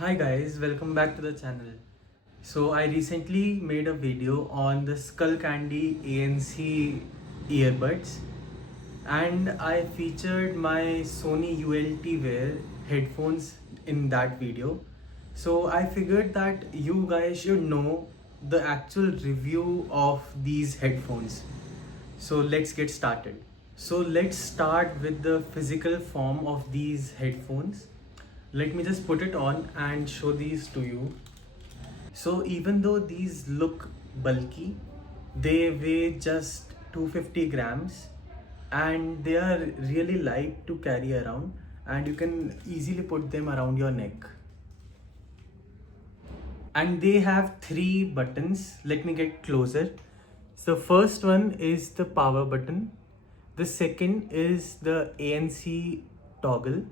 Hi guys, welcome back to the channel. So I recently made a video on the Skull Candy ANC earbuds and I featured my Sony ULT Wear headphones in that video. So I figured that you guys should know the actual review of these headphones. So let's get started. So let's start with the physical form of these headphones. Let me just put it on and show these to you. So even though these look bulky, they weigh just 250 grams and they are really light to carry around, and you can easily put them around your neck. And they have three buttons. Let me get closer. So first one is the power button. The second is the ANC toggle.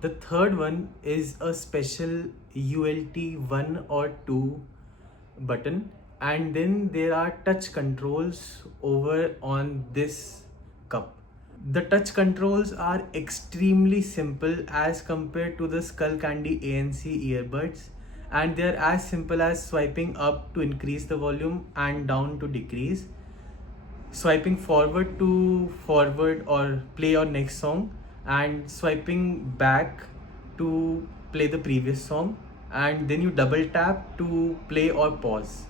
The third one is a special ULT 1 or 2 button. And then there are touch controls over on this cup. The touch controls are extremely simple as compared to the Skull Candy ANC earbuds, and they are as simple as swiping up to increase the volume and down to decrease, swiping forward to forward or play your next song, and swiping back to play the previous song, and then you double tap to play or pause.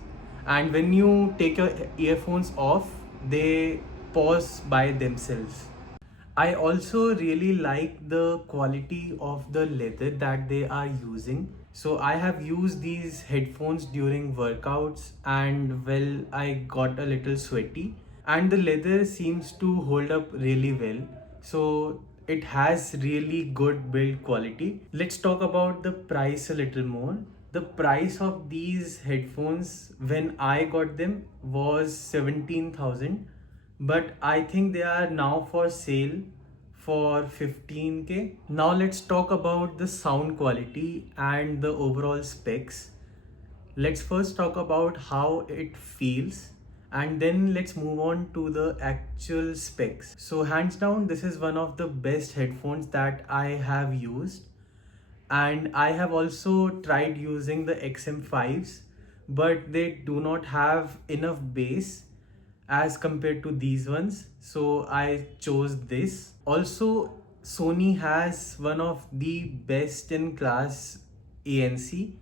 And when you take your earphones off, they pause by themselves. I also really like the quality of the leather that they are using. So I have used these headphones during workouts and well, I got a little sweaty and the leather seems to hold up really well. So it has really good build quality. Let's talk about the price a little more. The price of these headphones when I got them was 17,000, but I think they are now for sale for 15k. Now let's talk about the sound quality and the overall specs. Let's first talk about how it feels and then let's move on to the actual specs. So hands down, this is one of the best headphones that I have used, and I have also tried using the XM5s, but they do not have enough bass as compared to these ones, so I chose this. Also, Sony has one of the best in class ANC.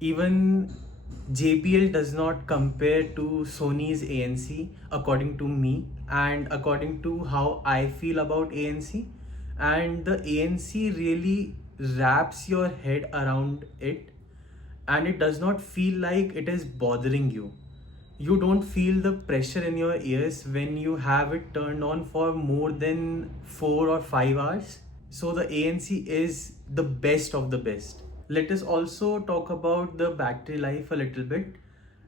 Even JBL does not compare to Sony's ANC according to me and according to how I feel about ANC. And the ANC really wraps your head around it and it does not feel like it is bothering you. You don't feel the pressure in your ears when you have it turned on for more than 4 or 5 hours. So the ANC is the best of the best. Let us also talk about the battery life a little bit.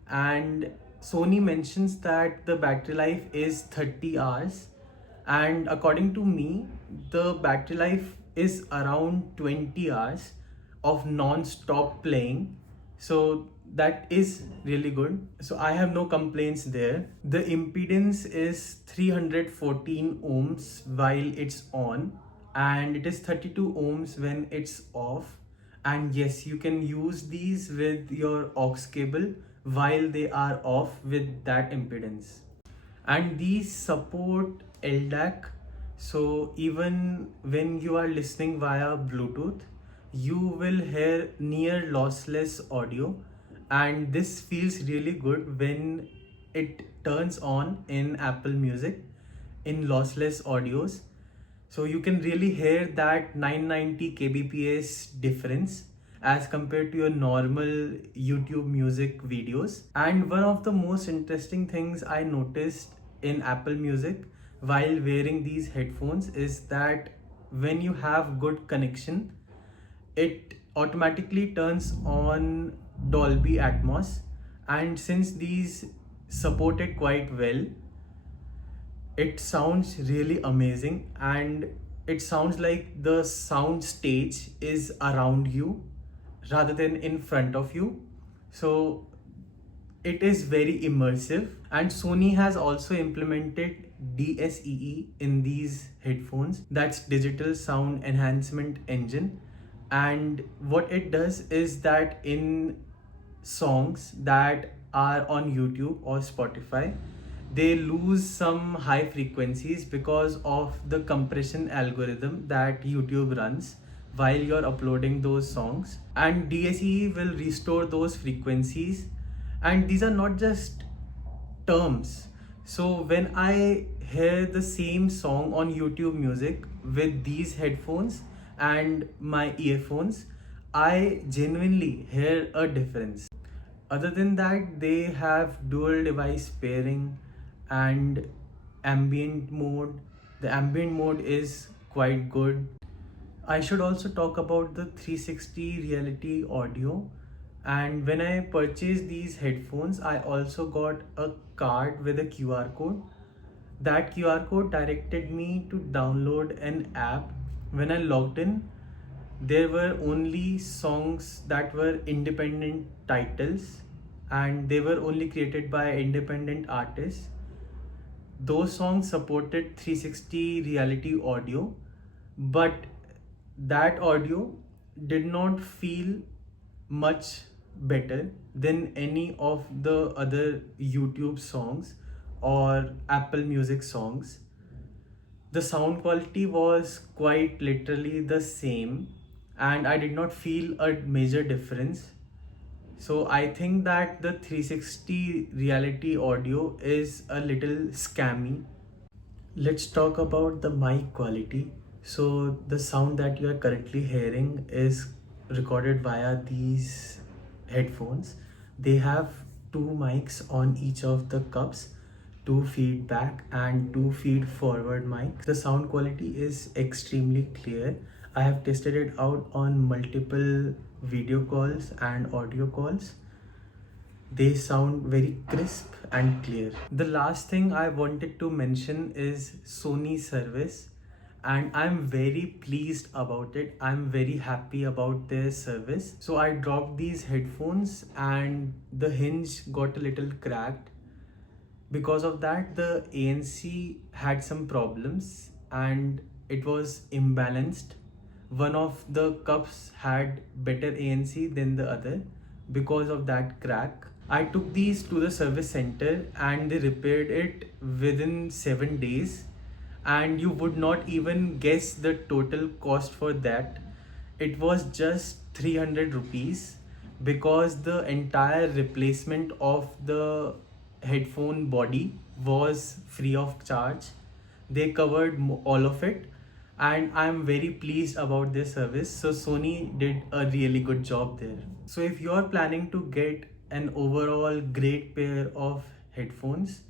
And Sony mentions that the battery life is 30 hours. And according to me, the battery life is around 20 hours of non-stop playing. So that is really good. So I have no complaints there. The impedance is 314 ohms while it's on and it is 32 ohms when it's off. And yes, you can use these with your aux cable while they are off with that impedance. And these support LDAC, so even when you are listening via Bluetooth, you will hear near lossless audio, and this feels really good when it turns on in Apple Music in lossless audios. So you can really hear that 990 kbps difference as compared to your normal YouTube music videos. And one of the most interesting things I noticed in Apple Music while wearing these headphones is that when you have good connection, it automatically turns on Dolby Atmos, and since these support it quite well, it sounds really amazing and it sounds like the sound stage is around you rather than in front of you. So it is very immersive, and Sony has also implemented DSEE in these headphones, that's digital sound enhancement engine, And what it does is that in songs that are on YouTube or Spotify, they lose some high frequencies because of the compression algorithm that YouTube runs while you're uploading those songs, and DACE will restore those frequencies. And these are not just terms. So when I hear the same song on YouTube Music with these headphones and my earphones, I genuinely hear a difference. Other than that, they have dual device pairing and ambient mode. The ambient mode is quite good. I should also talk about the 360 reality audio. And when I purchased these headphones, I also got a card with a QR code. That QR code directed me to download an app. When I logged in, there were only songs that were independent titles and they were only created by independent artists. Those songs supported 360 reality audio, but that audio did not feel much better than any of the other YouTube songs or Apple Music songs. The sound quality was quite literally the same, and I did not feel a major difference. So I think that the 360 reality audio is a little scammy. Let's talk about the mic quality. So the sound that you are currently hearing is recorded via these headphones. They have two mics on each of the cups, two feedback and two feed forward mic. The sound quality is extremely clear. I have tested it out on multiple video calls and audio calls. They sound very crisp and clear. The last thing I wanted to mention is Sony service, and I'm very pleased about it. I'm very happy about their service. So I dropped these headphones and the hinge got a little cracked. Because of that, the ANC had some problems and it was imbalanced. One of the cups had better ANC than the other. Because of that crack, I took these to the service center and they repaired it within 7 days. And you would not even guess the total cost for that. It was just 300 rupees, because the entire replacement of the headphone body was free of charge. They covered all of it, and I'm very pleased about their service. So Sony did a really good job there. So if you're planning to get an overall great pair of headphones,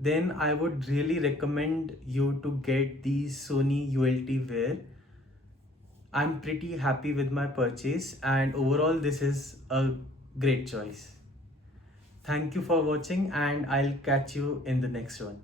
then I would really recommend you to get these Sony ULT Wear. I'm pretty happy with my purchase, and overall this is a great choice. Thank you for watching, and I'll catch you in the next one.